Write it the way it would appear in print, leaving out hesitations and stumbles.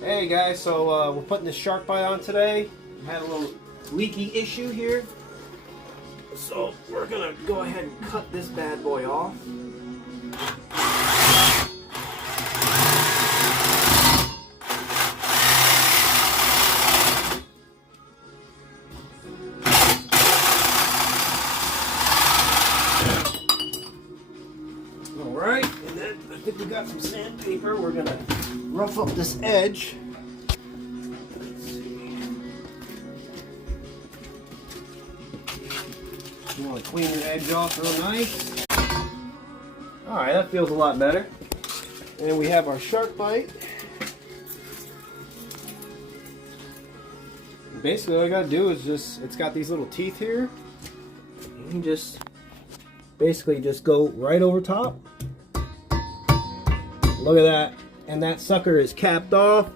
Hey guys, so we're putting this SharkBite on today. Had a little leaky issue here, so we're gonna go ahead and cut this bad boy off. Alright, and then I think we got some sandpaper. We're gonna rough up this edge. Let's see. You want to clean your edge off real nice. Alright, that feels a lot better. And we have our SharkBite. Basically all I gotta do is it's got these little teeth here. And you just basically just go right over top. Look at that. And that sucker is capped off.